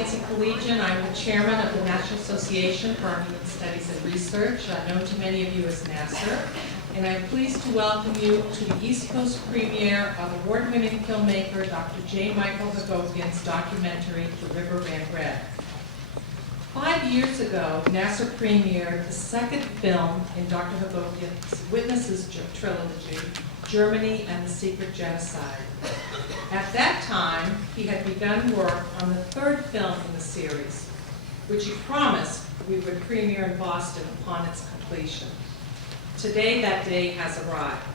Nancy Collegian. I'm the chairman of the National Association for Armenian Studies and Research, known to many of you as NAASR. And I'm pleased to welcome you to the East Coast premiere of award-winning filmmaker Dr. J. Michael Hagopian's documentary, The River Ran Red. 5 years ago, NAASR premiered the second film in Dr. Hagopian's Witnesses trilogy, Germany and the Secret Genocide. At that time, he had begun work on the third film in the series, which he promised we would premiere in Boston upon its completion. Today, that day has arrived.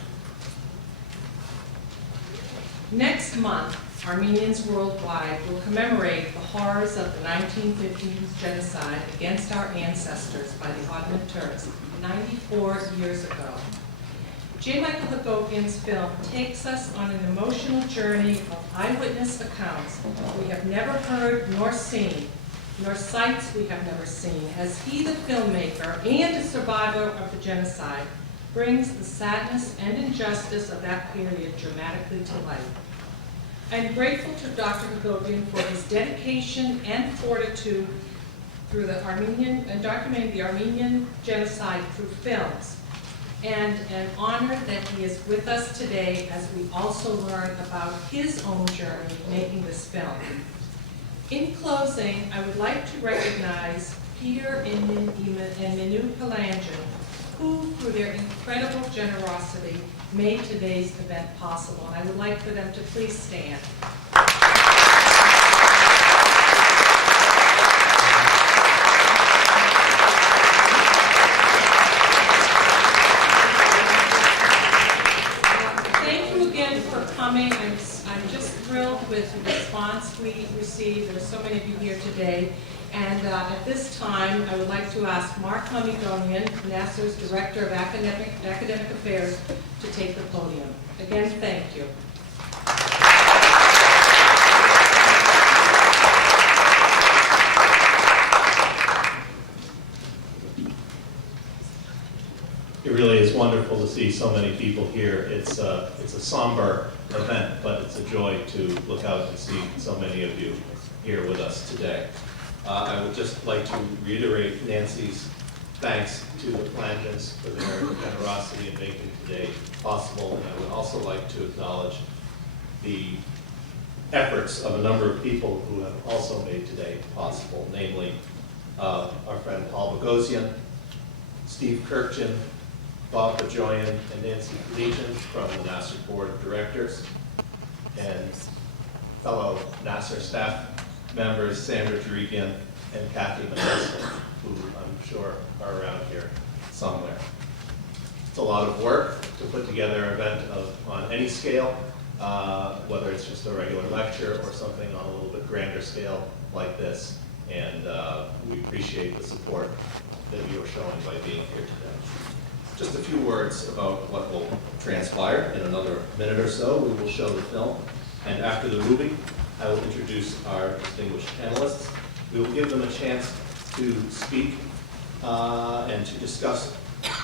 Next month, Armenians worldwide will commemorate the horrors of the 1915 genocide against our ancestors by the Ottoman Turks 94 years ago. J. Michael Hagopian's film takes us on an emotional journey of eyewitness accounts we have never heard nor seen, nor sights we have never seen, as he, the filmmaker and a survivor of the genocide, brings the sadness and injustice of that period dramatically to life. I am grateful to Dr. Hagopian for his dedication and fortitude through the documenting the Armenian genocide through films, and an honor that he is with us today as we also learn about his own journey making this film. In closing, I would like to recognize Peter and Minu Palanjan, who, through their incredible generosity, made today's event possible. And I would like for them to please stand. Thank you again for coming. I'm just thrilled with the response we received. There are so many of you here today. And at this time, I would like to ask Marc Mamigonian, NAASR's Director of Academic Affairs, to take the podium. Again, thank you. It really is wonderful to see so many people here. It's a somber event, but it's a joy to look out and see so many of you here with us today. I would just like to reiterate Nancy's thanks to the Palanjans for their generosity in making today possible, and I would also like to acknowledge the efforts of a number of people who have also made today possible, namely our friend Paul Bogosian, Steve Kirkjian, Bob Bajoyan, and Nancy Collegian from the NAASR Board of Directors, and fellow NAASR staff members Sandra Derigian and Kathy Maneskin, who I'm sure are around here somewhere. It's a lot of work to put together an event on any scale, whether it's just a regular lecture or something on a little bit grander scale like this, and we appreciate the support that you are showing by being here today. Just a few words about what will transpire. In another minute or so, we will show the film, and after the movie, I will introduce our distinguished panelists. We will give them a chance to speak and to discuss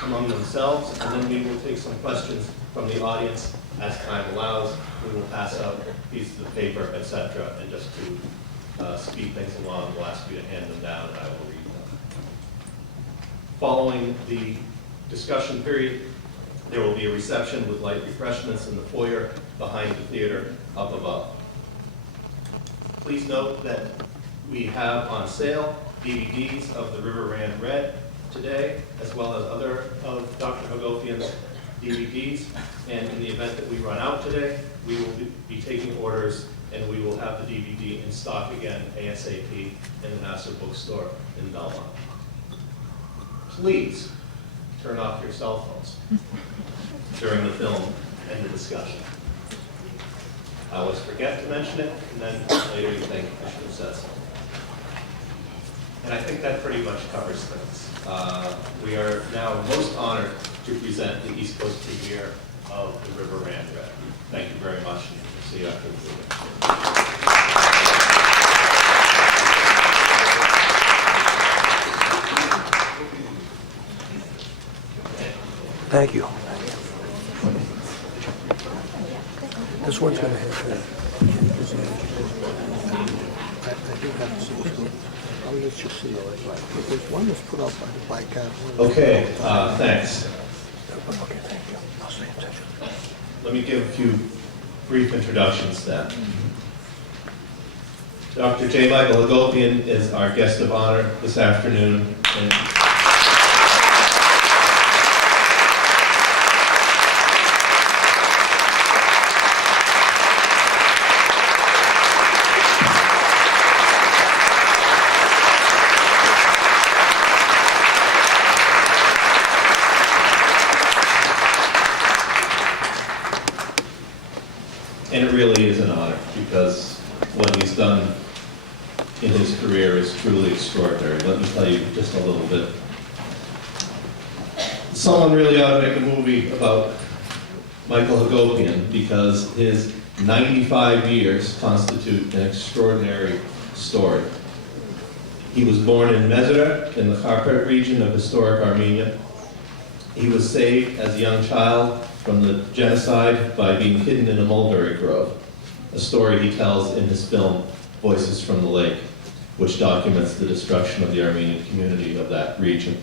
among themselves, and then we will take some questions from the audience as time allows. We will pass out pieces of paper, etc., and just to speed things along, we'll ask you to hand them down, and I will read them. Following the discussion period, there will be a reception with light refreshments in the foyer behind the theater up above. Please note that we have on sale DVDs of The River Ran Red today, as well as other of Dr. Hagopian's DVDs. And in the event that we run out today, we will be taking orders, and we will have the DVD in stock again ASAP in the NAASR bookstore in Belmont. Please turn off your cell phones during the film and the discussion. I always forget to mention it, and then later you think I should have said so. And I think that pretty much covers things. We are now most honored to present the East Coast premiere of The River Ran Red. Thank you very much, and we'll see you after the movie. Thank you. This one's going to have I do have to see. I'll let you see it. Because one was put out by the bycast. Okay, thanks. Okay, thank you. I'll stay in touch. Let me give a few brief introductions then. Dr. J. Michael Hagopian is our guest of honor this afternoon. And it really is an honor because what he's done in his career is truly extraordinary. Let me tell you just a little bit. Someone really ought to make a movie about Michael Hagopian because his 95 years constitute an extraordinary story. He was born in Mezra in the Karpat region of historic Armenia. He was saved as a young child from the genocide by being hidden in a mulberry grove, a story he tells in his film, Voices from the Lake, which documents the destruction of the Armenian community of that region.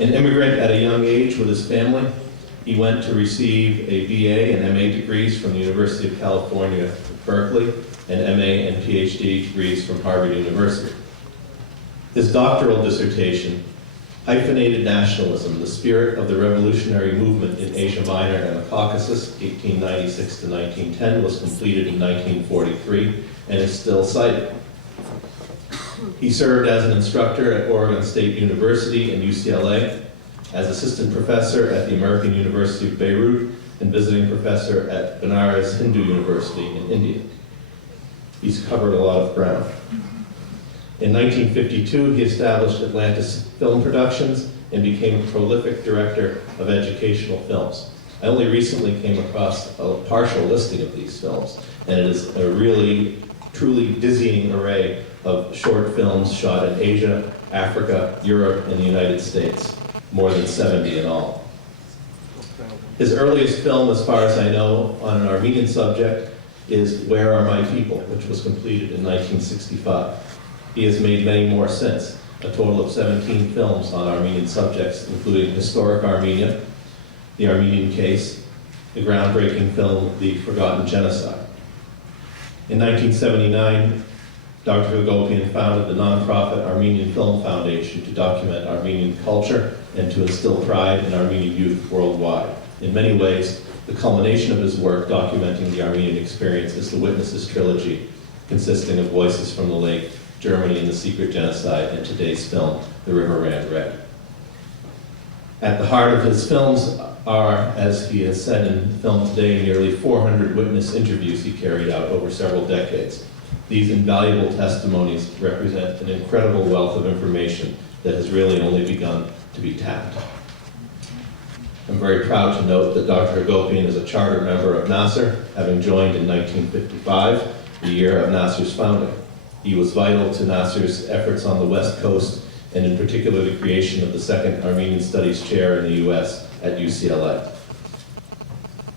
An immigrant at a young age with his family, he went to receive a BA and MA degrees from the University of California, Berkeley, and MA and PhD degrees from Harvard University. His doctoral dissertation, Hyphenated Nationalism, the Spirit of the Revolutionary Movement in Asia Minor and the Caucasus, 1896 to 1910, was completed in 1943 and is still cited. He served as an instructor at Oregon State University and UCLA, as assistant professor at the American University of Beirut, and visiting professor at Benares Hindu University in India. He's covered a lot of ground. In 1952, he established Atlantis Film Productions and became a prolific director of educational films. I only recently came across a partial listing of these films, and it is a really, truly dizzying array of short films shot in Asia, Africa, Europe, and the United States, more than 70 in all. His earliest film, as far as I know, on an Armenian subject is Where Are My People, which was completed in 1965. He has made many more since, a total of 17 films on Armenian subjects, including Historic Armenia, The Armenian Case, the groundbreaking film, The Forgotten Genocide. In 1979, Dr. Hagopian founded the nonprofit Armenian Film Foundation to document Armenian culture and to instill pride in Armenian youth worldwide. In many ways, the culmination of his work documenting the Armenian experience is the Witnesses trilogy, consisting of Voices from the Lake, Germany and the Secret Genocide, and today's film, The River Ran Red. At the heart of his films are, as he has said in Film Today, nearly 400 witness interviews he carried out over several decades. These invaluable testimonies represent an incredible wealth of information that has really only begun to be tapped. I'm very proud to note that Dr. Hagopian is a charter member of NAASR, having joined in 1955, the year of NAASR's founding. He was vital to NAASR's efforts on the West Coast, and in particular the creation of the second Armenian Studies chair in the US at UCLA.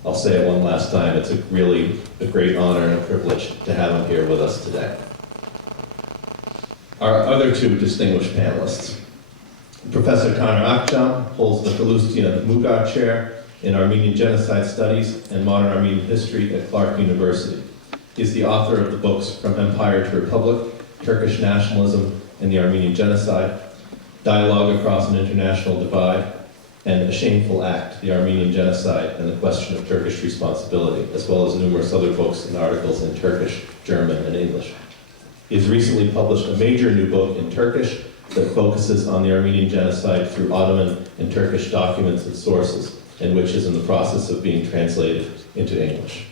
I'll say it one last time, it's really a great honor and a privilege to have him here with us today. Our other two distinguished panelists. Professor Taner Akçam holds the Kalustian Mugar Chair in Armenian Genocide Studies and Modern Armenian History at Clark University. He is the author of the books From Empire to Republic, Turkish Nationalism and the Armenian Genocide, Dialogue Across an International Divide, and A Shameful Act, the Armenian Genocide and the Question of Turkish Responsibility, as well as numerous other books and articles in Turkish, German, and English. He has recently published a major new book in Turkish that focuses on the Armenian Genocide through Ottoman and Turkish documents and sources, and which is in the process of being translated into English.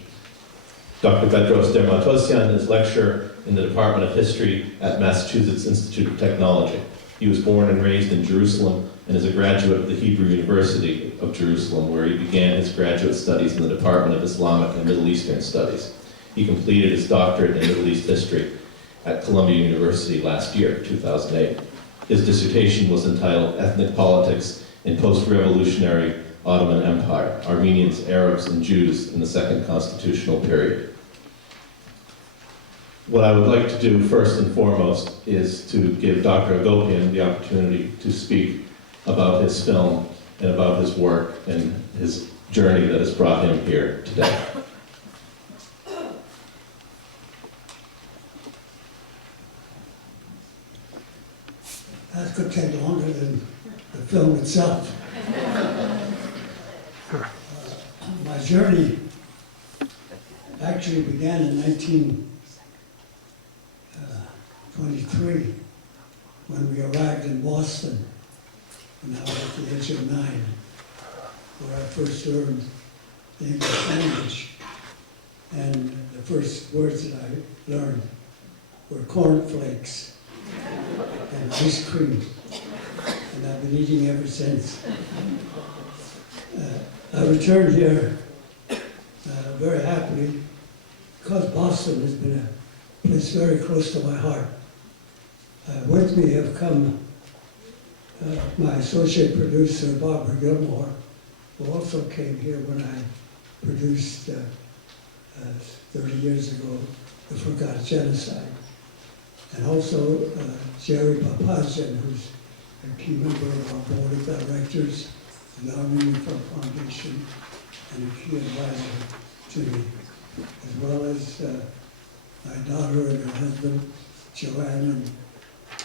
Dr. Bedross Der Matossian is lecturer in the Department of History at Massachusetts Institute of Technology. He was born and raised in Jerusalem and is a graduate of the Hebrew University of Jerusalem, where he began his graduate studies in the Department of Islamic and Middle Eastern Studies. He completed his doctorate in Middle East History at Columbia University last year, 2008. His dissertation was entitled Ethnic Politics in Post-Revolutionary Ottoman Empire, Armenians, Arabs, and Jews in the Second Constitutional Period. what I would like to do first and foremost is to give Dr. Hagopian the opportunity to speak about his film and about his work and his journey that has brought him here today. That could take longer than the film itself. My journey actually began in 1923 when we arrived in Boston when I was at the age of 9, where I first learned the English language. And the first words that I learned were cornflakes and ice cream, and I've been eating ever since. I returned here very happily because Boston has been a place very close to my heart. With me have come my associate producer, Barbara Gilmore, who also came here when I produced 30 years ago, The Forgotten Genocide. And also Jerry Papazian, who's a key member of our board of directors, the Armenian Foundation, and a key advisor to me, as well as my daughter and her husband, Joanne and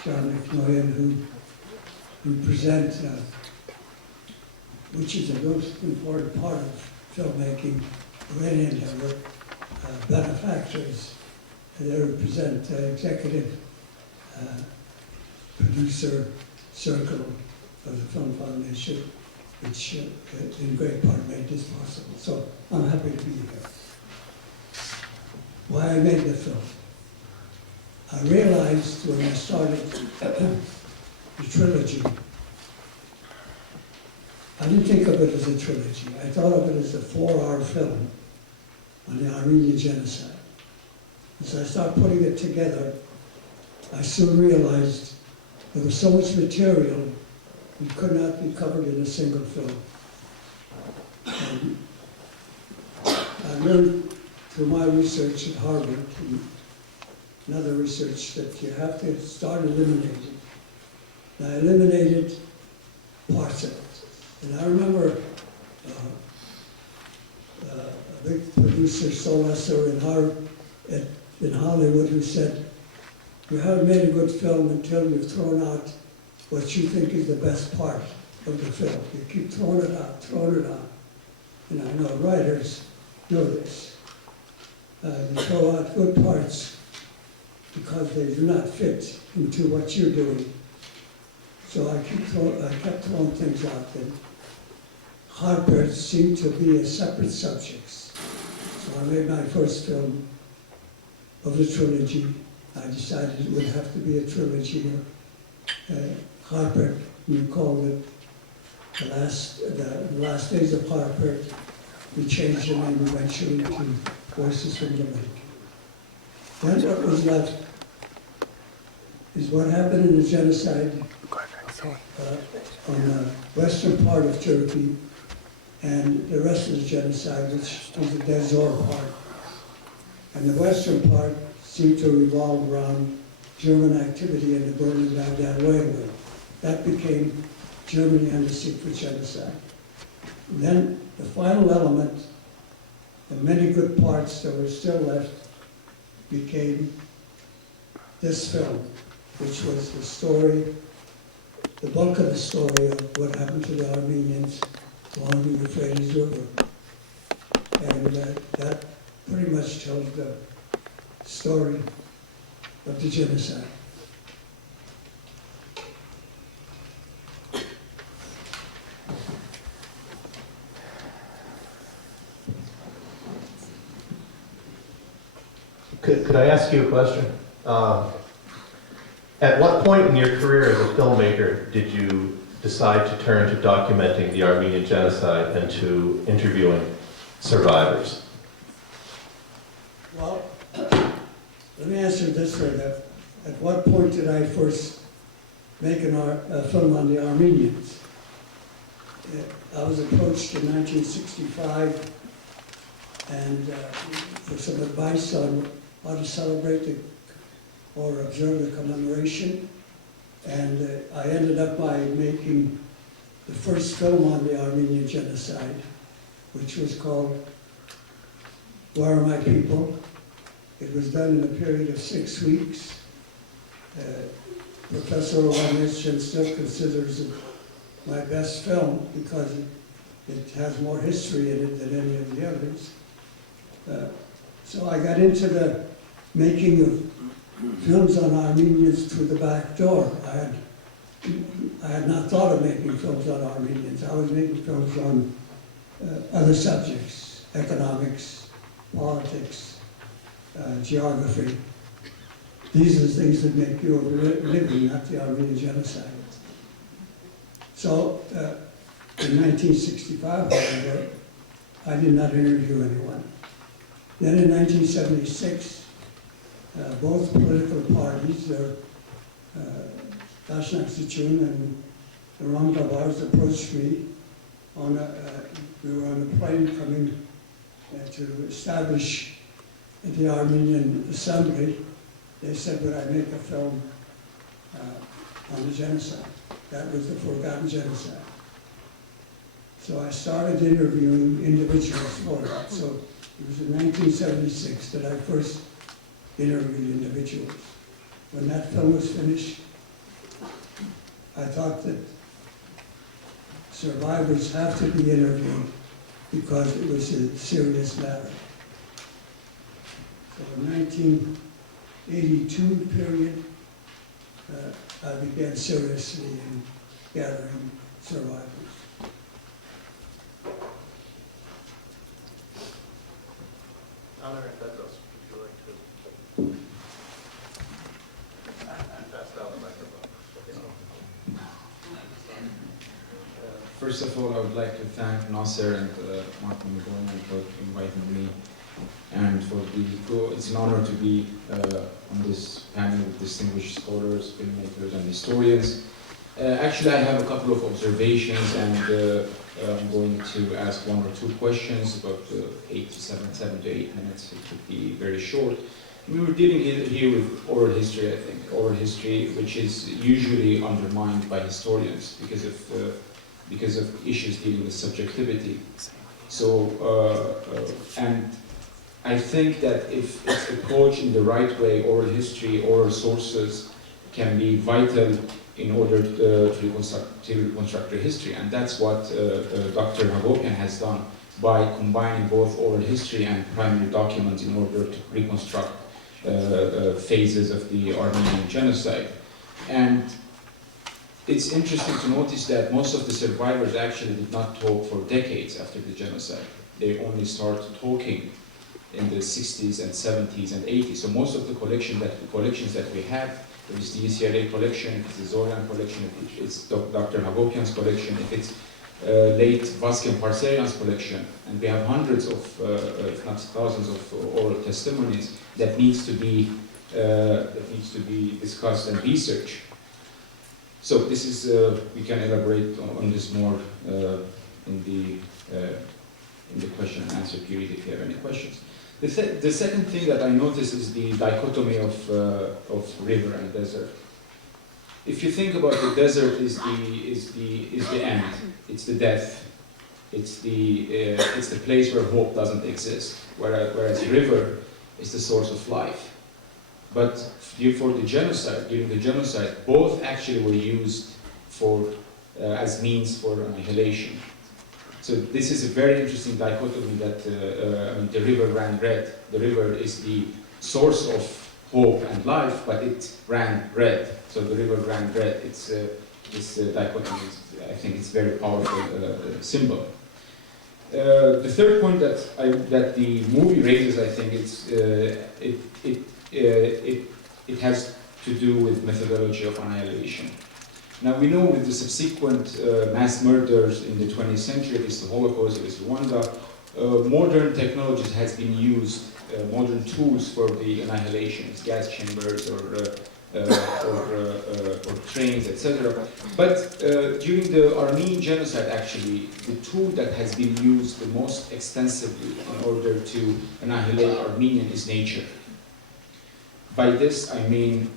John McNoyan, who present, which is the most important part of filmmaking, Armenian benefactors. They represent executive producer circle of the Film Foundation, which in great part made this possible. So I'm happy to be here. Why I made the film. I realized when I started the trilogy, I didn't think of it as a trilogy. I thought of it as a 4-hour film on the Armenian Genocide. As I started putting it together, I soon realized there was so much material it could not be covered in a single film. And I learned through my research at Harvard and other research that you have to start eliminating. And I eliminated parts of it. And I remember a big producer, Solesser in Hollywood, who said, "You haven't made a good film until you've thrown out what you think is the best part of the film. You keep throwing it out, throwing it out." And I know writers know this. You throw out good parts because they do not fit into what you're doing. So I kept throwing things out. And hard parts seemed to be as separate subjects. So I made my first film of the trilogy. I decided it would have to be a trilogy. Harper, we called it the last days of Harper. We changed the name eventually to Voices from the Lake. Then what was left is what happened in the genocide on the western part of Turkey and the rest of the genocide, which was the Bedross part. And the western part seemed to revolve around German activity in the Berlin-Baghdad Railway. That became Germany and the Secret Genocide. And then the final element, the many good parts that were still left, became this film, which was the story, the bulk of the story of what happened to the Armenians along the Euphrates River. And that pretty much tells the story of the genocide. Could I ask you a question? At what point in your career as a filmmaker did you decide to turn to documenting the Armenian Genocide and to interviewing survivors? Well, let me answer it this way. At what point did I first make a film on the Armenians? I was approached in 1965 and for some advice on how to celebrate the or observe the commemoration. And I ended up by making the first film on the Armenian Genocide, which was called Where Are My People? It was done in a period of 6 weeks. Professor Oranian still considers it my best film because it has more history in it than any of the others. So I got into the making of films on Armenians through the back door. I had not thought of making films on Armenians. I was making films on other subjects, economics, politics, geography. These are the things that make you a living, not the Armenian Genocide. So in 1965, however, I did not interview anyone. Then in 1976, both political parties, Dashnak Sichun and the Ram Gabars, approached me. We were on a plane coming to establish the Armenian Assembly. They said, would I make a film on the genocide? That was the Forgotten Genocide. So I started interviewing individuals for that. So it was in 1976 that I first interviewed individuals. When that film was finished, I thought that survivors have to be interviewed because it was a serious matter. So in 1982 period, I began seriously in gathering survivors. Honorary Bedross, would you like to pass down the microphone? First of all, I would like to thank NAASR and Marc Mamigonian for inviting me, and it's an honor to be on this panel with distinguished scholars, filmmakers, and historians. Actually, I have a couple of observations, and I'm going to ask 1 or 2 questions, about 7 to 8 minutes. It could be very short. We were dealing here with oral history, I think, oral history, which is usually undermined by historians because of issues dealing with subjectivity. So, and I think that if it's approached in the right way, oral history, oral sources can be vital in order to reconstruct the history. And that's what Dr. Hagopian has done by combining both oral history and primary documents in order to reconstruct phases of the Armenian Genocide. And it's interesting to notice that most of the survivors actually did not talk for decades after the genocide. They only started talking in the 60s and 70s and 80s. So most of the collections that we have, there is the UCLA collection, if it's the Zorian collection, if it's Dr. Hagopian's collection, if it's late Vaskem Parserian's collection, and we have hundreds of, if not thousands of oral testimonies that needs to be discussed and researched. So this is, we can elaborate on this more in the question and answer period if you have any questions. The second thing that I notice is the dichotomy of river and desert. If you think about the desert is the end, it's the death, it's the place where hope doesn't exist, whereas river is the source of life. But for the genocide, during the genocide, both actually were used for as means for annihilation. So this is a very interesting dichotomy that the river ran red. The river is the source of hope and life, but it ran red. So the river ran red. This dichotomy, I think it's a very powerful symbol. The third point that the movie raises, I think, it has to do with methodology of annihilation. Now we know with the subsequent mass murders in the 20th century, it is the Holocaust, it is Rwanda, modern technologies has been used, modern tools for the annihilation, gas chambers or trains, etc. But during the Armenian Genocide, actually, the tool that has been used the most extensively in order to annihilate Armenian is nature. By this I mean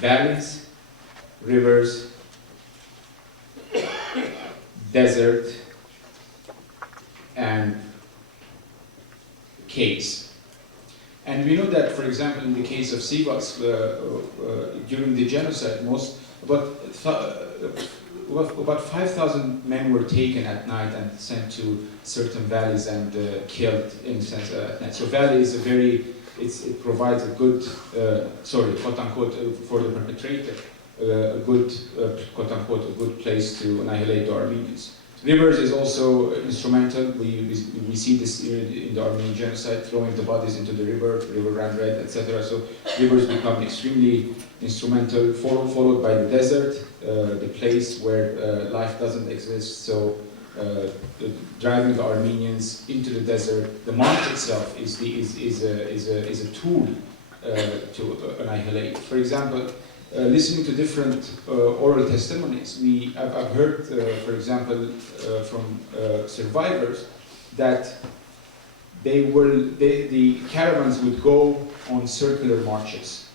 valleys, rivers, desert, and caves. And we know that, for example, in the case of Sivas, during the genocide, about 5,000 men were taken at night and sent to certain valleys and killed in the sense at night. So valley is a very, it provides a good, quote unquote, for the perpetrator, a good, quote unquote, a good place to annihilate the Armenians. Rivers is also instrumental. We see this in the Armenian Genocide, throwing the bodies into the river ran red, etc. So rivers become extremely instrumental, followed by the desert, the place where life doesn't exist. So driving the Armenians into the desert. The march itself is a tool to annihilate. For example, listening to different oral testimonies, I've heard, for example, from survivors that the caravans would go on circular marches,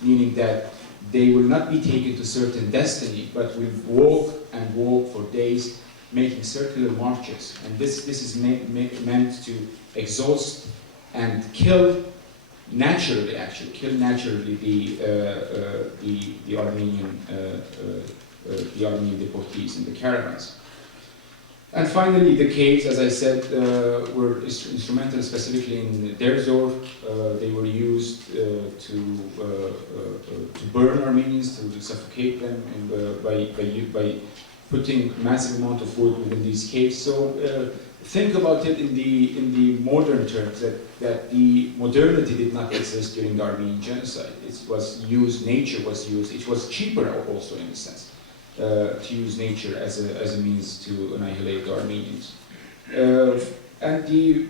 meaning that they will not be taken to certain destiny, but will walk and walk for days, making circular marches. And this is meant to exhaust and kill naturally the Armenian deportees in the caravans. And finally, the caves, as I said, were instrumental, specifically in Deir Zor. They were used to burn Armenians, to suffocate them, and by putting massive amount of wood within these caves. So think about it in the modern terms, that the modernity did not exist during the Armenian Genocide. It was used, nature was used. It was cheaper also in a sense to use nature as a means to annihilate the Armenians. And the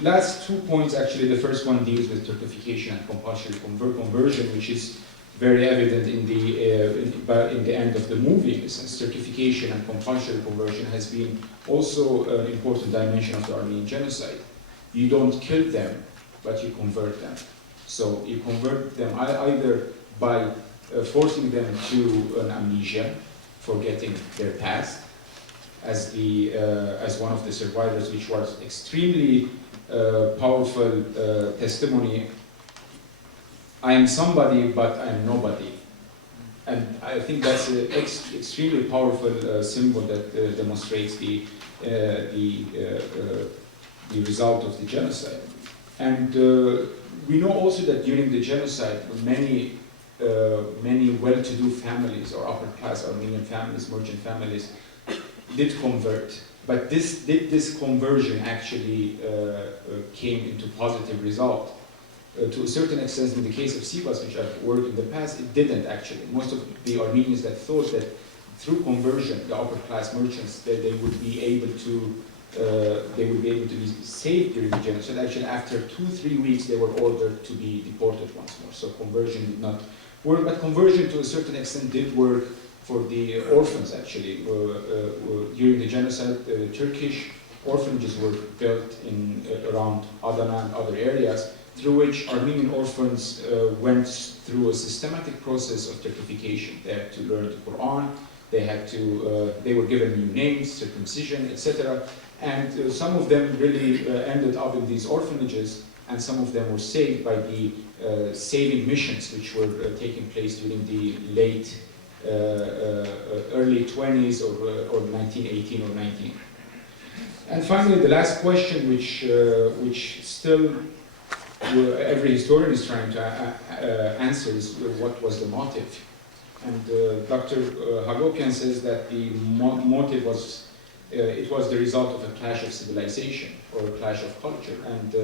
last 2 points, actually, the first one deals with Turkification and compulsory conversion, which is very evident in the end of the movie. In a sense, Turkification and compulsory conversion has been also an important dimension of the Armenian Genocide. You don't kill them, but you convert them. So you convert them either by forcing them to an amnesia, forgetting their past, as one of the survivors, which was extremely powerful testimony. I am somebody, but I am nobody. And I think that's an extremely powerful symbol that demonstrates the result of the genocide. And we know also that during the genocide, many well-to-do families or upper-class Armenian families, merchant families, did convert. But this conversion actually came into positive result. To a certain extent, in the case of Sivas, which I've worked in the past, it didn't actually. Most of the Armenians that thought that through conversion, the upper-class merchants, that they would be able to be saved during the genocide. Actually, after 2-3 weeks, they were ordered to be deported once more. So conversion did not work, but conversion to a certain extent did work for the orphans. Actually, during the genocide, Turkish orphanages were built in around Adana and other areas, through which Armenian orphans went through a systematic process of Turkification. They had to learn the Quran, they were given new names, circumcision, etc. And some of them really ended up in these orphanages, and some of them were saved by the saving missions, which were taking place during the late, early 20s or 1918 or 19. And finally, the last question, which still every historian is trying to answer, is what was the motive? And Dr. Hagopian says that the motive was, it was the result of a clash of civilization or a clash of culture. And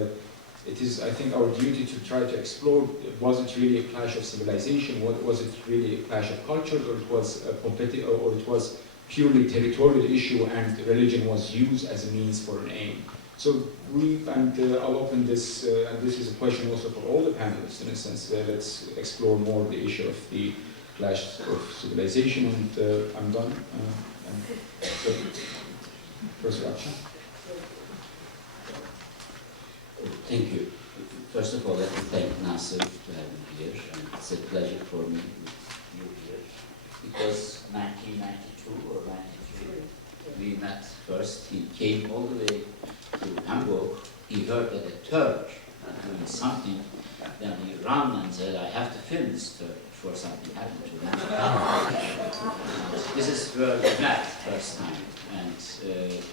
it is, I think, our duty to try to explore, was it really a clash of civilization? Was it really a clash of cultures, or it was a competitive, or it was purely territorial issue and religion was used as a means for an aim? So I'll open this, and this is a question also for all the panelists in a sense. Let's explore more the issue of the clash of civilization, and I'm done. So, Professor Akçam. Thank you. First of all, let me thank NAASR to have me here, and it's a pleasure for me with you here. It was 1992 or 93. We met first. He came all the way to Hamburg. He heard that a Turk doing something. Then he ran and said, I have to film this Turk before something happened to him. This is where we met first time, and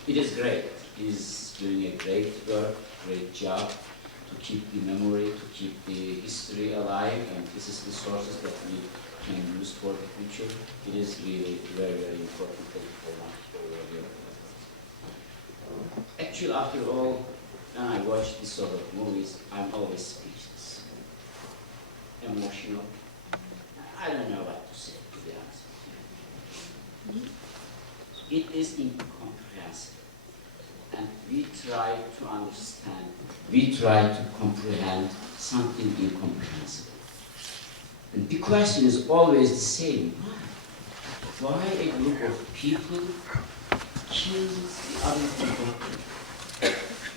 it is great. He's doing a great work, great job to keep the memory, to keep the history alive, and this is the sources that we can use for the future. It is really very, very important. Thank you very much for your effort. Actually, after all, when I watch these sort of movies, I'm always speechless, emotional. I don't know what to say, to be honest with you. It is incomprehensible. And we try to understand, we try to comprehend something incomprehensible. And the question is always the same. Why? Why a group of people kills the other people?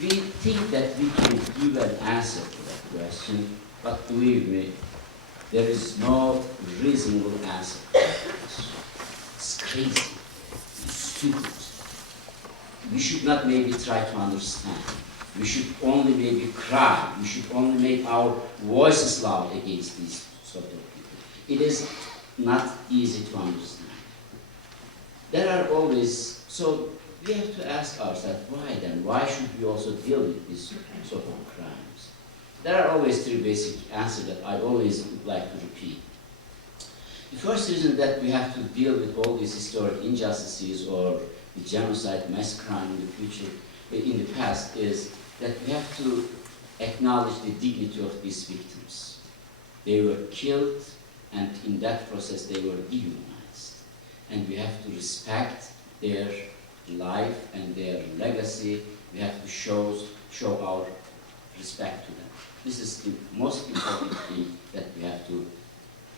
We think that we can give an answer to that question, but believe me, there is no reasonable answer to that question. It's crazy, it's stupid. We should not maybe try to understand. We should only maybe cry. We should only make our voices loud against these sort of people. It is not easy to understand. There are always, so we have to ask ourselves, why then? Why should we also deal with these sort of crimes? There are always three basic answers that I always would like to repeat. The first reason that we have to deal with all these historic injustices or the genocide, mass crime in the future, in the past, is that we have to acknowledge the dignity of these victims. They were killed, and in that process they were dehumanized. And we have to respect their life and their legacy. We have to show our respect to them. This is the most important thing that we have to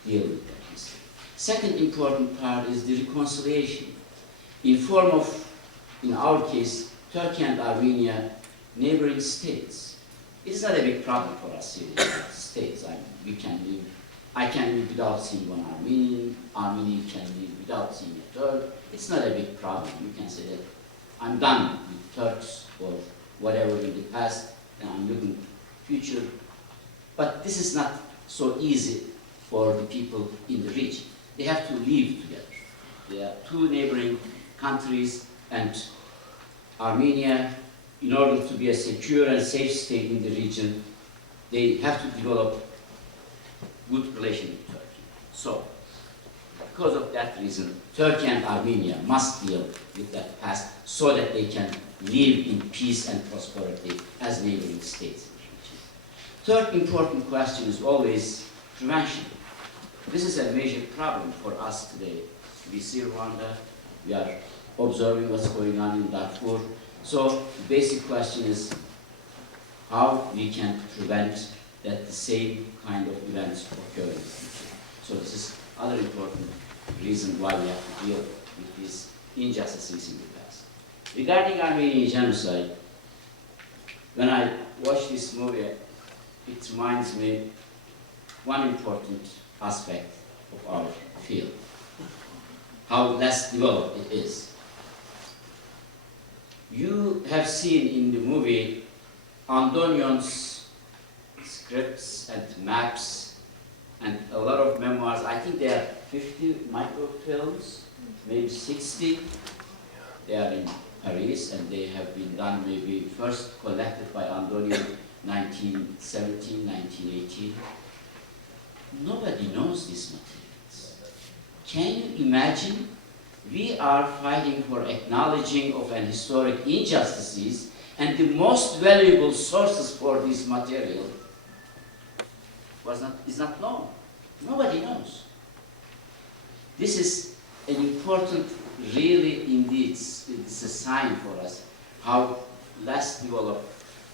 deal with that history. Second important part is the reconciliation. In form of, in our case, Turkey and Armenia, neighboring states. It's not a big problem for us here in the United States. I can live without seeing one Armenian, Armenian can live without seeing a Turk. It's not a big problem. You can say that I'm done with Turks or whatever in the past, and I'm looking to the future. But this is not so easy for the people in the region. They have to live together. They are two neighboring countries, and Armenia, in order to be a secure and safe state in the region, they have to develop good relations with Turkey. So, because of that reason, Turkey and Armenia must deal with that past so that they can live in peace and prosperity as neighboring states in the region. Third important question is always prevention. This is a major problem for us today. We see Rwanda, we are observing what's going on in Darfur. So the basic question is how we can prevent that the same kind of events occur in the future. So this is another important reason why we have to deal with these injustices in the past. Regarding Armenian genocide, when I watch this movie, it reminds me one important aspect of our field, how less developed it is. You have seen in the movie Andonion's scripts and maps and a lot of memoirs. I think there are 50 microfilms, maybe 60. They are in Paris and they have been done maybe first collected by Andonion 1917, 1918. Nobody knows these materials. Can you imagine? We are fighting for acknowledging of an historic injustices, and the most valuable sources for this material is not known. Nobody knows. This is an important, really indeed, it's a sign for us how less developed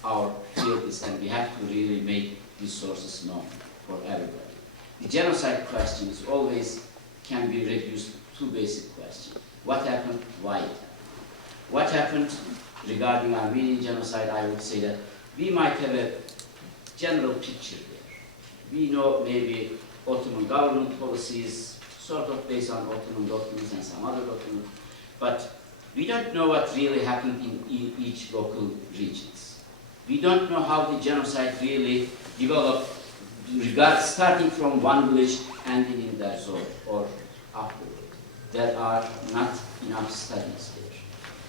our field is, and we have to really make these sources known for everybody. The genocide question is always can be reduced to two basic questions. What happened? Why it happened? What happened regarding Armenian genocide? I would say that we might have a general picture there. We know maybe Ottoman government policies, sort of based on Ottoman documents and some other documents, but we don't know what really happened in each local regions. We don't know how the genocide really developed, starting from one village ending in their zone or afterward. There are not enough studies there.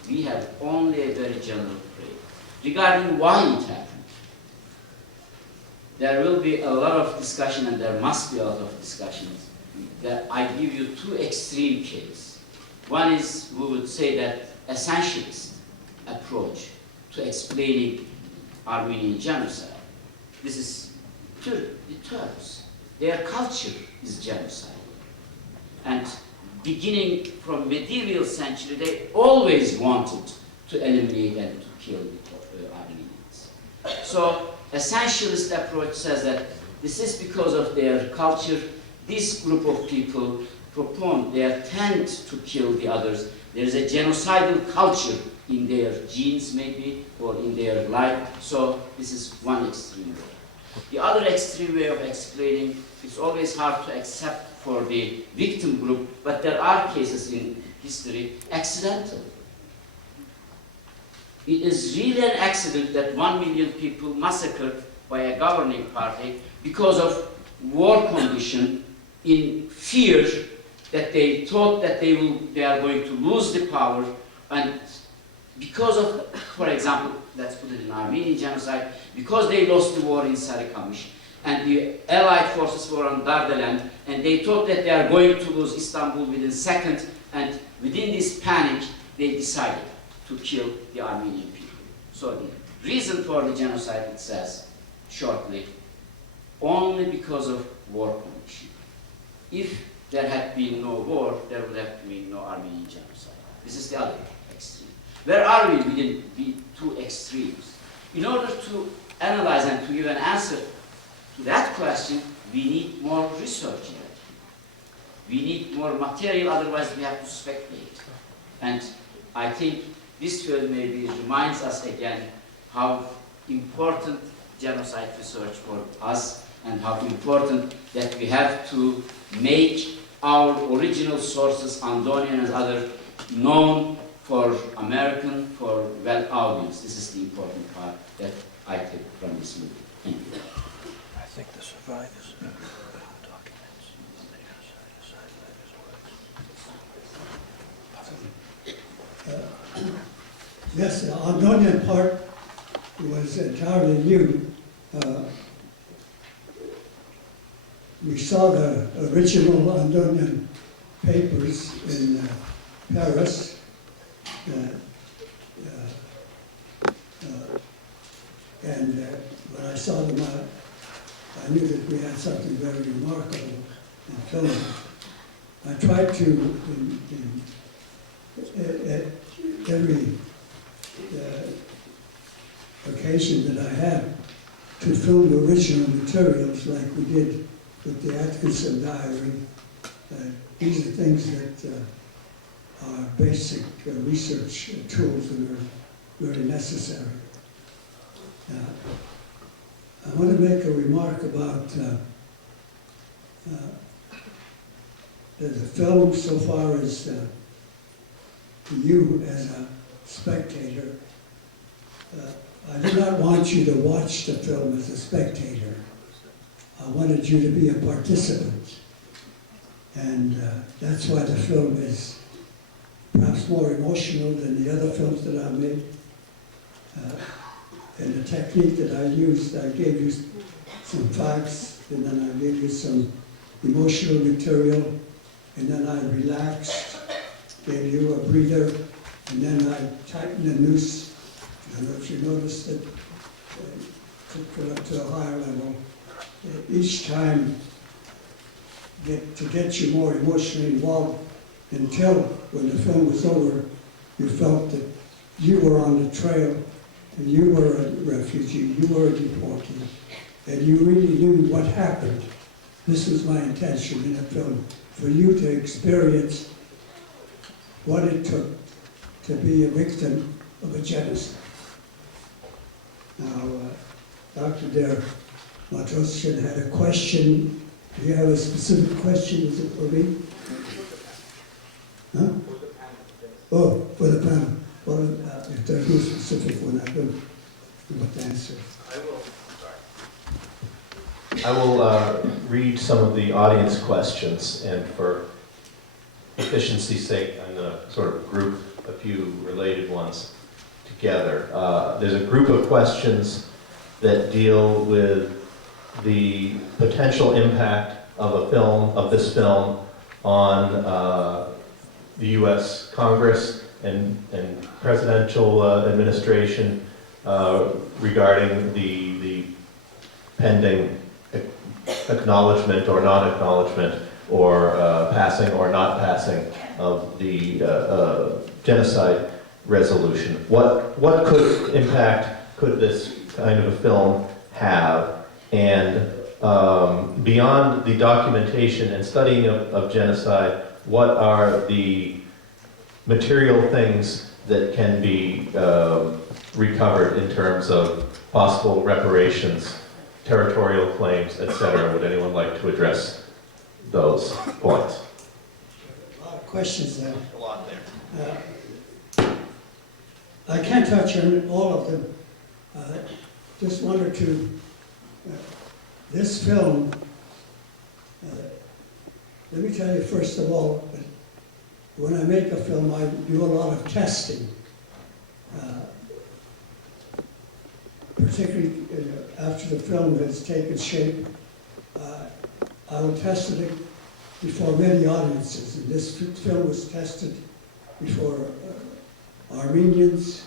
We have only a very general frame regarding why it happened. There will be a lot of discussion, and there must be a lot of discussions. That I give you two extreme cases. One is, we would say that essentialist approach to explaining Armenian genocide. This is the Turks. Their culture is genocide. And beginning from medieval century, they always wanted to eliminate and to kill the Armenians. So essentialist approach says that this is because of their culture. This group of people they tend to kill the others. There is a genocidal culture in their genes maybe, or in their life. So this is one extreme way. The other extreme way of explaining, it's always hard to accept for the victim group, but there are cases in history, accidental. It is really an accident that 1 million people massacred by a governing party because of war condition, in fear that they thought that they are going to lose the power, and because of, for example, let's put it in Armenian genocide, because they lost the war in Sarıkamış, and the Allied forces were on Dardaland, and they thought that they are going to lose Istanbul within seconds, and within this panic, they decided to kill the Armenian people. So the reason for the genocide, it says, shortly, only because of war condition. If there had been no war, there would have been no Armenian genocide. This is the other extreme. Where are we within the two extremes? In order to analyze and to give an answer to that question, we need more research in it. We need more material, otherwise we have to speculate. And I think this film maybe reminds us again how important genocide research for us, and how important that we have to make our original sources, Andonian and other, known for American, for well audience. This is the important part that I take from this movie. Thank you. I think the survivors documents on the genocide works. Yes, the Andonian part was entirely new. We saw the original Andonian papers in Paris. And when I saw them, I knew that we had something very remarkable in film. I tried to, at every occasion that I had, to film the original materials like we did with the Akçam diary. These are things that are basic research tools and are very necessary. I want to make a remark about the film so far as you as a spectator. I did not want you to watch the film as a spectator. I wanted you to be a participant. And that's why the film is perhaps more emotional than the other films that I made. And the technique that I used, I gave you some facts, and then I gave you some emotional material, and then I relaxed, gave you a breather, and then I tightened the noose. I don't know if you noticed it, took it up to a higher level. Each time, to get you more emotionally involved, until when the film was over, you felt that you were on the trail, and you were a refugee, you were a deportee, and you really knew what happened. This was my intention in the film, for you to experience what it took to be a victim of a genocide. Now, Dr. Der Matossian had a question. Do you have a specific question? Is it for me? Huh? Oh, for the panel. Well, if there's no specific one, I will give the answer. I will read some of the audience questions, and for efficiency's sake, I'm going to sort of group a few related ones together. There's a group of questions that deal with the potential impact of this film on the U.S. Congress and presidential administration regarding the pending acknowledgement or non-acknowledgement or passing or not passing of the genocide resolution. What impact could this kind of a film have? And beyond the documentation and studying of genocide, what are the material things that can be recovered in terms of possible reparations, territorial claims, etc.? Would anyone like to address those points? A lot of questions there. A lot there. I can't touch on all of them. Just one or two. This film, let me tell you first of all, when I make a film, I do a lot of testing. Particularly after the film has taken shape, I will test it before many audiences. And this film was tested before Armenians,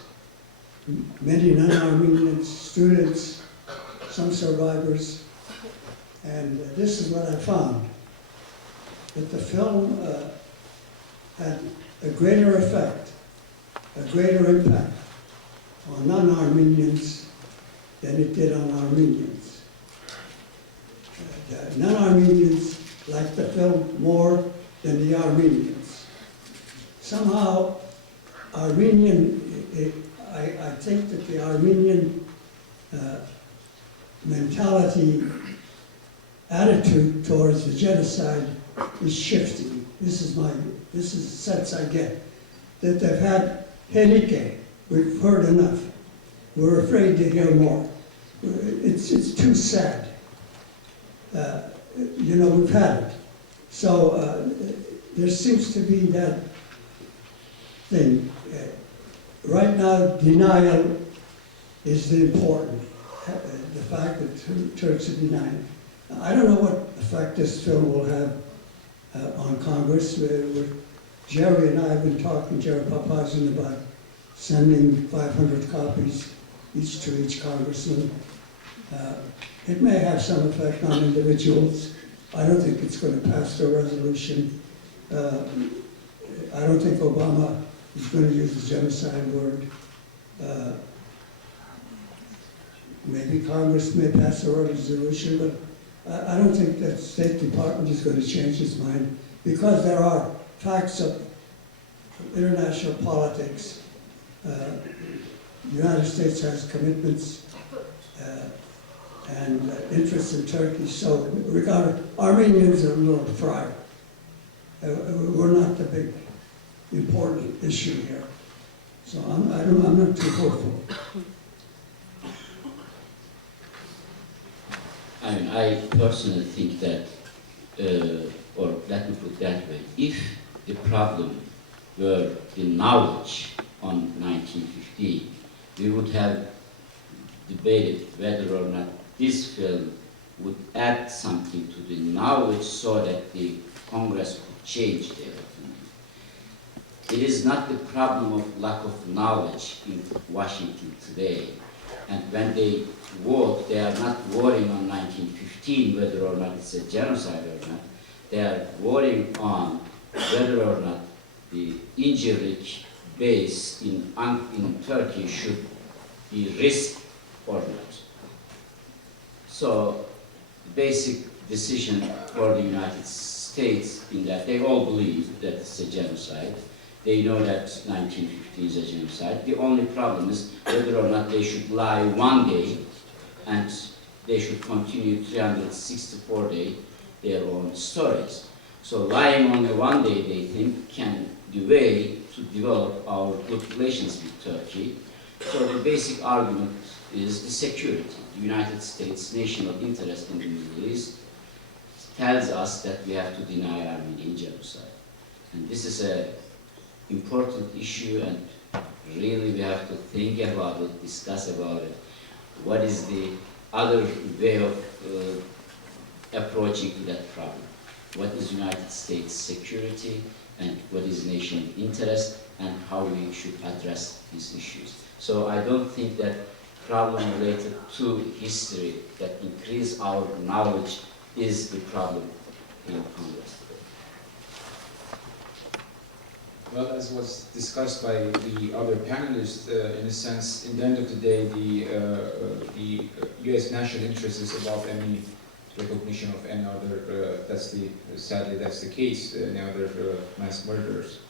many non-Armenians, students, some survivors. And this is what I found, that the film had a greater effect, a greater impact on non-Armenians than it did on Armenians. The non-Armenians liked the film more than the Armenians. Somehow, I think that the Armenian mentality, attitude towards the genocide is shifting. This is the sense I get. That they've had Henike, we've heard enough. We're afraid to hear more. It's too sad. We've had it. So there seems to be that thing. Right now, denial is the important. The fact that Turks are denying. I don't know what effect this film will have on Congress. Jerry and I have been talking, Jerry Papazian, about sending 500 copies each to each congressman. It may have some effect on individuals. I don't think it's going to pass the resolution. I don't think Obama is going to use the genocide word. Maybe Congress may pass a resolution, but I don't think that State Department is going to change its mind, because there are facts of international politics. The United States has commitments and interests in Turkey, so regarding Armenians are a little fried. We're not the big important issue here. So I'm not too hopeful. I personally think that, or let me put it that way, if the problem were the knowledge on 1915, we would have debated whether or not this film would add something to the knowledge so that the Congress could change their opinion. It is not the problem of lack of knowledge in Washington today. And when they vote, they are not voting on 1915, whether or not it's a genocide or not. They are voting on whether or not the Incirlik base in Turkey should be risked or not. So the basic decision for the United States in that they all believe that it's a genocide. They know that 1915 is a genocide. The only problem is whether or not they should lie one day and they should continue 364 days their own stories. So lying only one day, they think, can be the way to develop our good relations with Turkey. So the basic argument is the security. The United States national interest in the Middle East tells us that we have to deny Armenian genocide. And this is an important issue, and really we have to think about it, discuss about it. What is the other way of approaching to that problem? What is United States security, and what is nation interest, and how we should address these issues? So I don't think that problem related to history that increase our knowledge is the problem in Congress today. Well, as was discussed by the other panelists, in a sense, in the end of the day, the U.S. national interest is above any recognition of any other, sadly that's the case, any other mass murderers.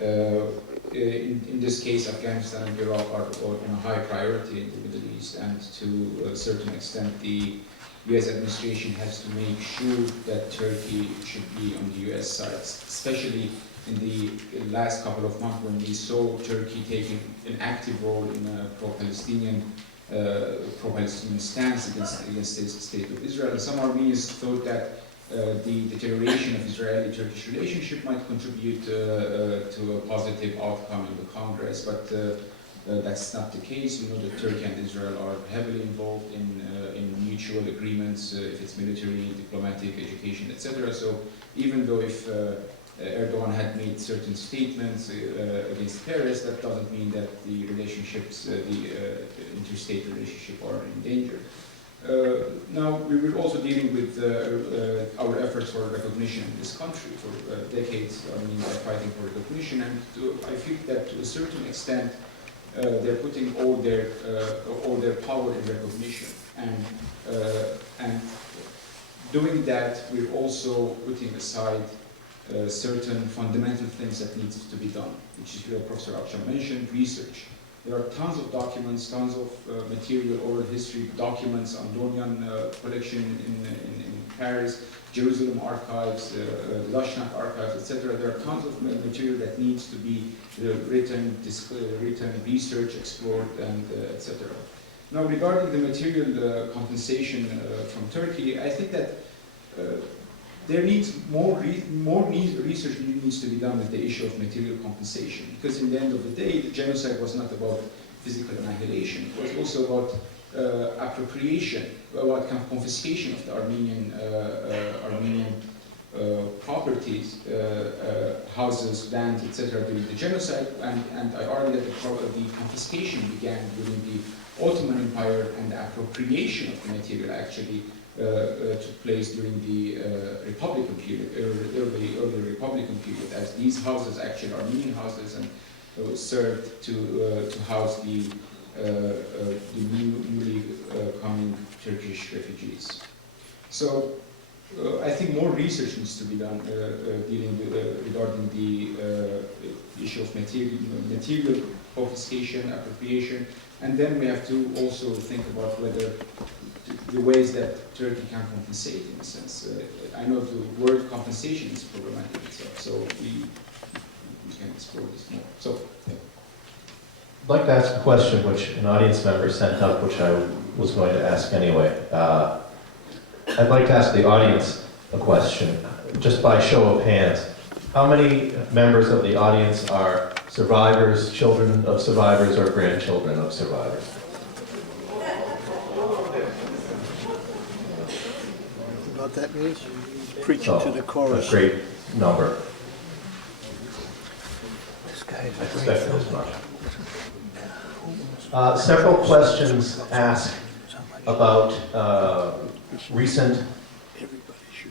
In this case, Afghanistan and Iraq are on a high priority in the Middle East, and to a certain extent, the U.S. administration has to make sure that Turkey should be on the U.S. side, especially in the last couple of months when we saw Turkey taking an active role in a pro-Palestinian stance against the state of Israel. And some Armenians thought that the deterioration of Israeli-Turkish relationship might contribute to a positive outcome in the Congress, but that's not the case. We know that Turkey and Israel are heavily involved in mutual agreements, if it's military, diplomatic, education, etc. So even though if Erdogan had made certain statements against Paris, that doesn't mean that the relationships, the interstate relationship are in danger. Now, we were also dealing with our efforts for recognition in this country. For decades, Armenians are fighting for recognition, and I feel that to a certain extent, they're putting all their power in recognition, and doing that, we're also putting aside certain fundamental things that needs to be done, which is Professor Akçam mentioned, research. There are tons of documents, tons of material, oral history documents, Andonian collection in Paris, Jerusalem archives, Lashnak archives, etc. There are tons of material that needs to be written, research, explored, and etc. Now, regarding the material compensation from Turkey, I think that there needs more research needs to be done with the issue of material compensation, because in the end of the day, the genocide was not about physical annihilation. It was also about appropriation, about kind of confiscation of the Armenian properties, houses, land, etc. during the genocide, and I argue that the confiscation began during the Ottoman Empire, and the appropriation of the material actually took place during the Republican period, early Republican period, as these houses actually are Armenian houses and served to house the newly coming Turkish refugees. So I think more research needs to be done dealing with, regarding the issue of material confiscation, appropriation, and then we have to also think about whether the ways that Turkey can compensate, in a sense. I know the word compensation is problematic itself, so we can explore this more. So, yeah. I'd like to ask a question which an audience member sent up, which I was going to ask anyway. I'd like to ask the audience a question, just by show of hands. How many members of the audience are survivors, children of survivors, or grandchildren of survivors? About that means preaching to the chorus. A great number. This guy is I a great suspected as filmmaker. much. Several questions asked about recent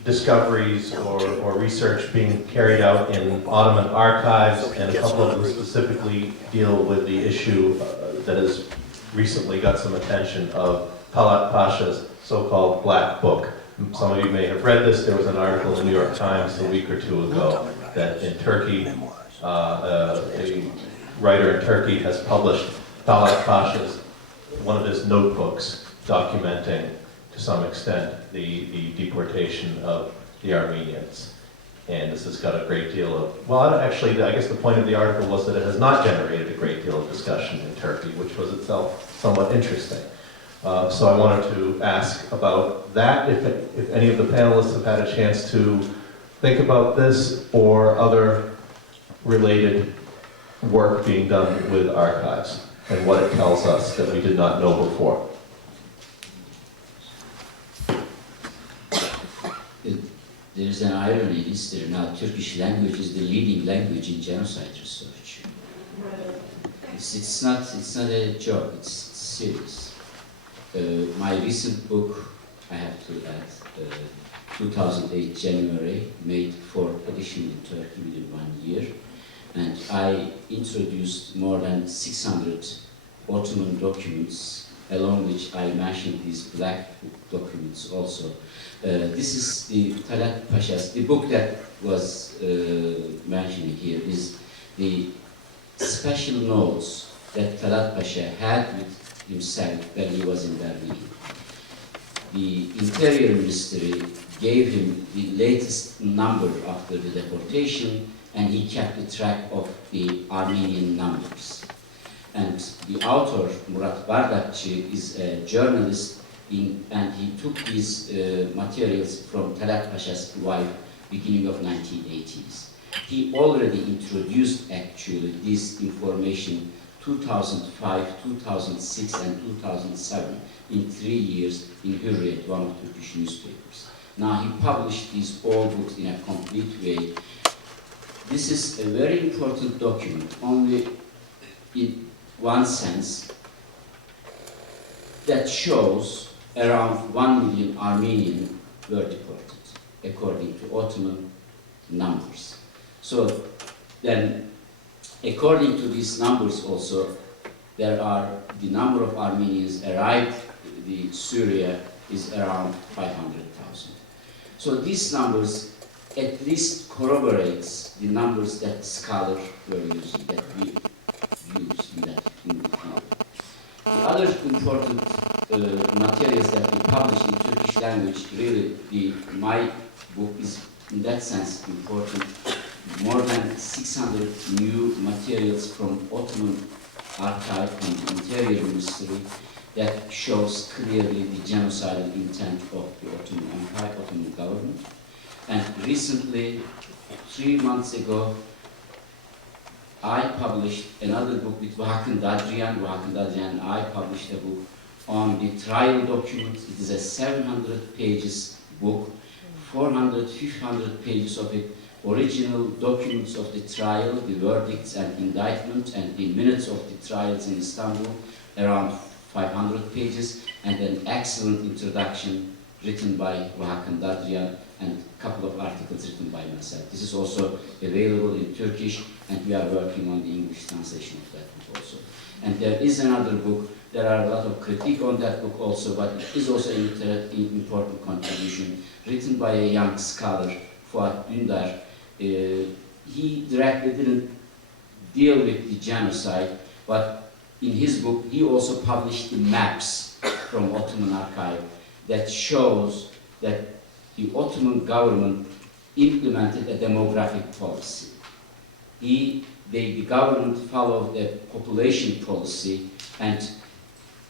discoveries or research being carried out in Ottoman archives, and a couple of them specifically deal with the issue that has recently got some attention of Talat Pasha's so-called Black Book. Some of you may have read this. There was an article in the New York Times a week or two ago that in Turkey, a writer in Turkey has published Talat Pasha's, one of his notebooks documenting to some extent, the deportation of the Armenians. And this has got a great deal of, well, actually, I guess the point of the article was that it has not generated a great deal of discussion in Turkey, which was itself somewhat interesting. So I wanted to ask about that, if any of the panelists have had a chance to think about this or other related work being done with archives and what it tells us that we did not know before. There is an irony in history now. Turkish language is the leading language in genocide research. It's not a joke, it's serious. My recent book, I have to add, 2008 January, made 4 editions in Turkey within 1 year. And I introduced more than 600 Ottoman documents, along which I mentioned these black book documents also. This is the Talat Pasha's, the book that was mentioned here is the special notes that Talat Pasha had with himself when he was in Berkeley. The Interior Ministry gave him the latest number after the deportation, and he kept the track of the Armenian numbers. And the author, Murat Bardakçı, is a journalist, and he took these materials from Talat Pasha's wife, beginning of 1980s. He already introduced, actually, this information 2005, 2006, and 2007, in 3 years, in Hürriyet, one of Turkish newspapers. Now, he published these all books in a complete way. This is a very important document, only in one sense, that shows around 1 million Armenians were deported, according to Ottoman numbers. So then, according to these numbers also, there are the number of Armenians arrived in Syria is around 500,000. So these numbers at least corroborates the numbers that scholars were using, that we use in that. The other important materials that we published in Turkish language, really, my book is in that sense important. More than 600 new materials from Ottoman archive from the Interior Ministry that shows clearly the genocidal intent of the Ottoman Empire, Ottoman government. And recently, 3 months ago, I published another book with Vakın Dadrian. Vakın Dadrian and I published a book on the trial documents. It is a 700 pages book, 400, 500 pages of it, original documents of the trial, the verdicts and indictment, and the minutes of the trials in Istanbul, around 500 pages, and an excellent introduction written by Vakın Dadrian, and a couple of articles written by myself. This is also available in Turkish, and we are working on the English translation of that book also. And there is another book. There are a lot of critique on that book also, but it is also an important contribution written by a young scholar, Fuat Dündar. He directly didn't deal with the genocide, but in his book he also published the maps from Ottoman archive that shows that the Ottoman government implemented a demographic policy. The government followed a population policy, and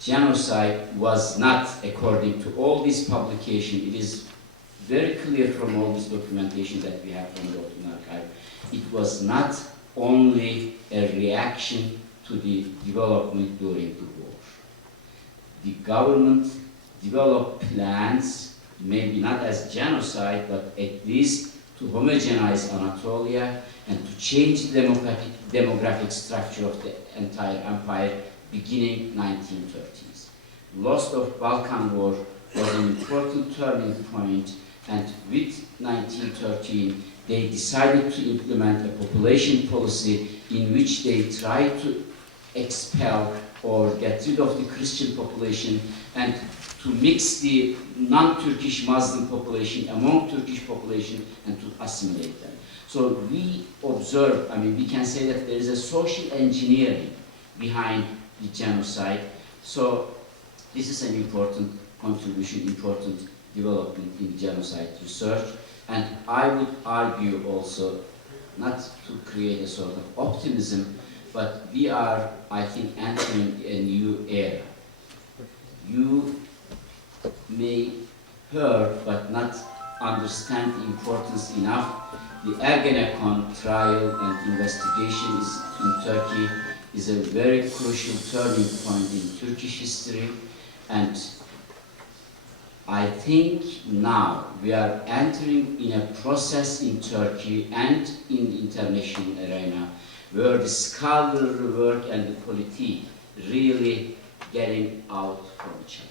genocide was not, according to all this publication, it is very clear from all this documentation that we have from the Ottoman archive, it was not only a reaction to the development during the war. The government developed plans, maybe not as genocide, but at least to homogenize Anatolia and to change the demographic structure of the entire empire beginning 1930s. Loss of Balkan War was an important turning point, and with 1913 they decided to implement a population policy in which they tried to expel or get rid of the Christian population and to mix the non-Turkish Muslim population among Turkish population and to assimilate them. So we observe, we can say that there is a social engineering behind the genocide. So this is an important contribution, important development in genocide research. And I would argue also, not to create a sort of optimism, but we are, I think, entering a new era. You may hear but not understand the importance enough. The Ergenekon trial and investigation in Turkey is a very crucial turning point in Turkish history, and I think now we are entering in a process in Turkey and in the international arena where the scholarly work and the politique really getting out from each other.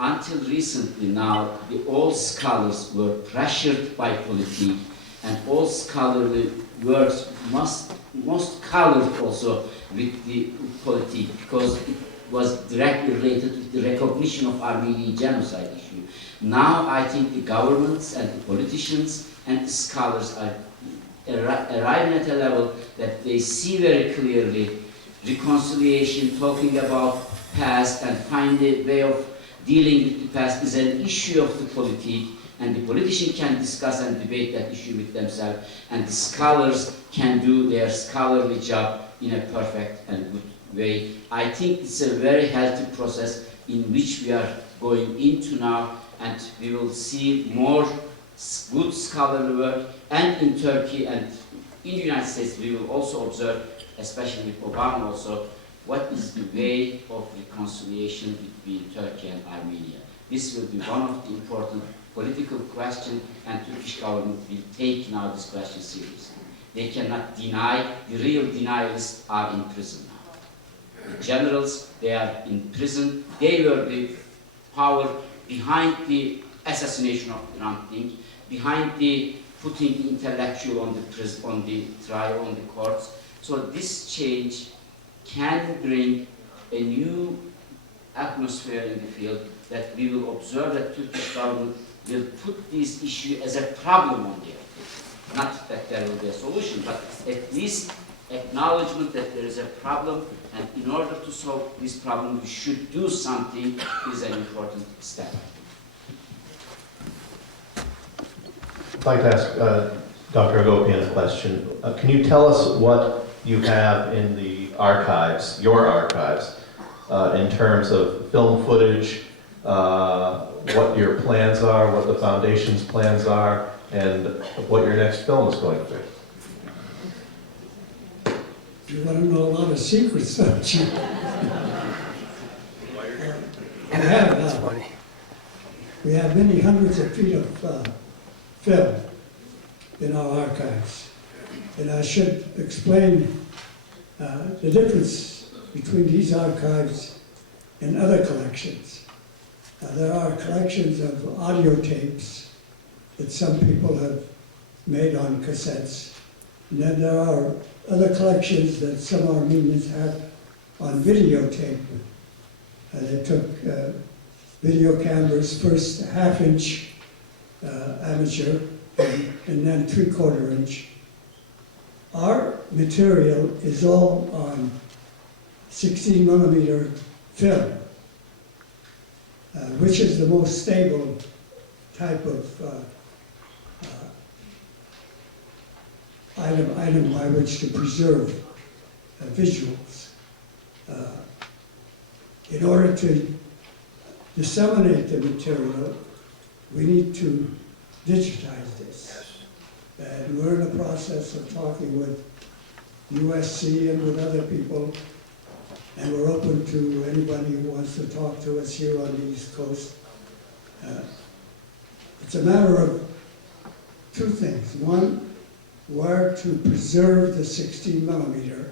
Until recently now, all scholars were pressured by politique, and all scholarly works most colored also with the politique, because it was directly related with the recognition of Armenian genocide issue. Now I think the governments and the politicians and the scholars are arriving at a level that they see very clearly reconciliation, talking about past and find a way of dealing with the past is an issue of the politique, and the politician can discuss and debate that issue with themselves, and the scholars can do their scholarly job in a perfect and good way. I think it's a very healthy process in which we are going into now, and we will see more good scholarly work, and in Turkey and in the United States we will also observe, especially with Obama also, what is the way of reconciliation between Turkey and Armenia. This will be one of the important political questions, and Turkish government will take now this question seriously. They cannot deny, the real denialists are in prison now. The generals, they are in prison. They were the power behind the assassination of Hrant Dink, behind the putting the intellectual on the trial, on the courts. So this change can bring a new atmosphere in the field, that we will observe that Turkish government will put this issue as a problem on their field. Not that there will be a solution, but at least acknowledgement that there is a problem, and in order to solve this problem, we should do something is an important step. I'd like to ask Dr. Hagopian a question. Can you tell us what you have in the archives, your archives, in terms of film footage, what your plans are, what the foundation's plans are, and what your next film is going to be? You want to know a lot of secrets, don't you? We have many hundreds of feet of film in our archives. And I should explain the difference between these archives and other collections. There are collections of audio tapes that some people have made on cassettes. And then there are other collections that some Armenians have on videotape. They took video cameras, first half-inch amateur, and then 3/4 inch. Our material is all on 16mm film, which is the most stable type of item by which to preserve visuals. In order to disseminate the material, we need to digitize this. And we're in the process of talking with USC and with other people, and we're open to anybody who wants to talk to us here on the East Coast. It's a matter of two things. One, where to preserve the 16mm,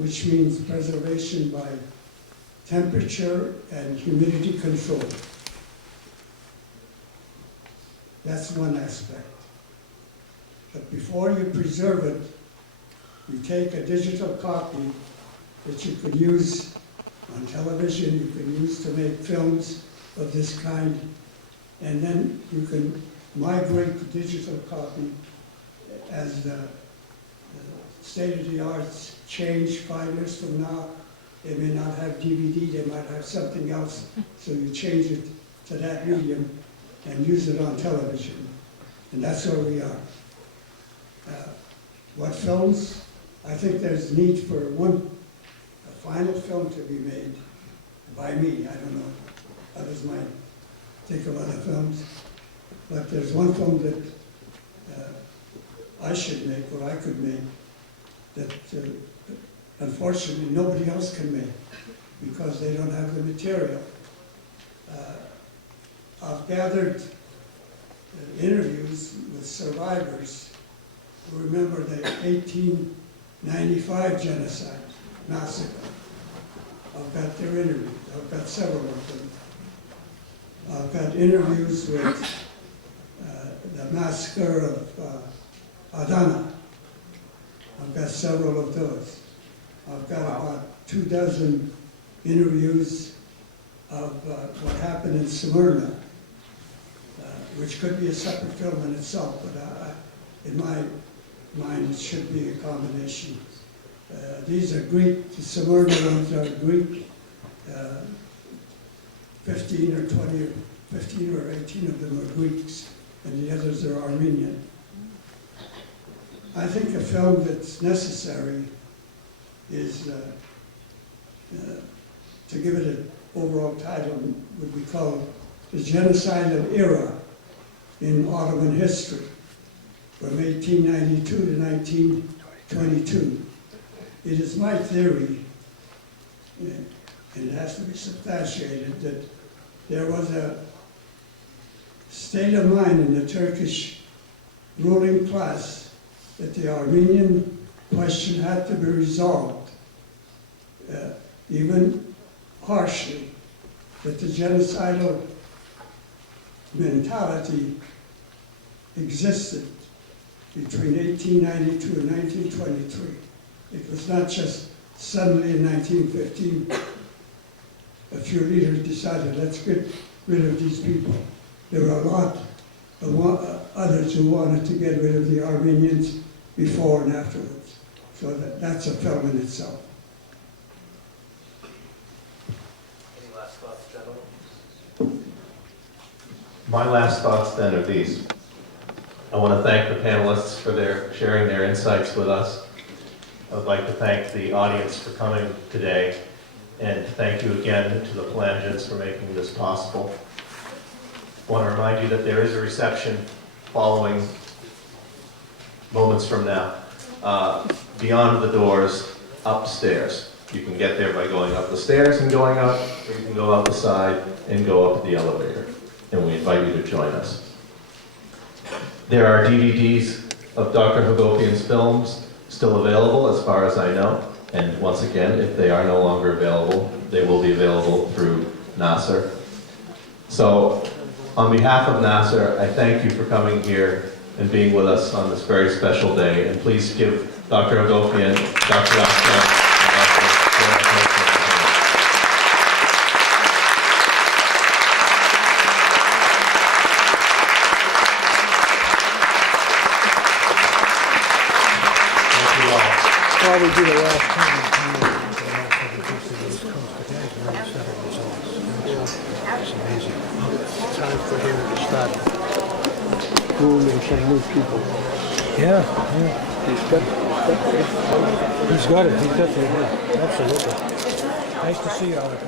which means preservation by temperature and humidity control. That's one aspect. But before you preserve it, you take a digital copy that you can use on television, you can use to make films of this kind, and then you can migrate the digital copy as the state-of-the-arts change 5 years from now. They may not have DVD, they might have something else, so you change it to that medium and use it on television. And that's where we are. What films? I think there's need for a final film to be made by me. I don't know, others might think of other films. But there's one film that I should make, or I could make, that unfortunately nobody else can make because they don't have the material. I've gathered interviews with survivors who remember the 1895 genocide massacre. I've got their interviews. I've got several of them. I've got interviews with the massacre of Adana. I've got several of those. I've got about 24 interviews of what happened in Smyrna, which could be a separate film in itself, but in my mind it should be a combination. These are Greek, the Smyrna ones are Greek, 15 or 20, 15 or 18 of them are Greeks, and the others are Armenian. I think a film that's necessary is, to give it an overall title, would be called The Genocidal Era in Ottoman History, from 1892 to 1922. It is my theory, and it has to be substantiated, that there was a state of mind in the Turkish ruling class that the Armenian question had to be resolved, even harshly, that the genocidal mentality existed between 1892 and 1923. It was not just suddenly in 1915, a few leaders decided, let's get rid of these people. There were a lot of others who wanted to get rid of the Armenians before and afterwards. So that's a film in itself. Any last thoughts, gentlemen? My last thoughts then are these. I want to thank the panelists for sharing their insights with us. I would like to thank the audience for coming today, and thank you again to the Phalangians for making this possible. I want to remind you that there is a reception following moments from now, beyond the doors, upstairs. You can get there by going up the stairs and going up, or you can go out the side and go up the elevator. And we invite you to join us. There are DVDs of Dr. Hagopian's films still available, as far as I know. And once again, if they are no longer available, they will be available through NAASR. So, on behalf of NAASR, I thank you for coming here and being with us on this very special day. And please give Dr. Hagopian, Dr. Akçam, Probably be the last time. It's amazing. Time for him to start grooming some new people. Yeah. He's got it. He definitely did. Absolutely. Nice to see you, Alec.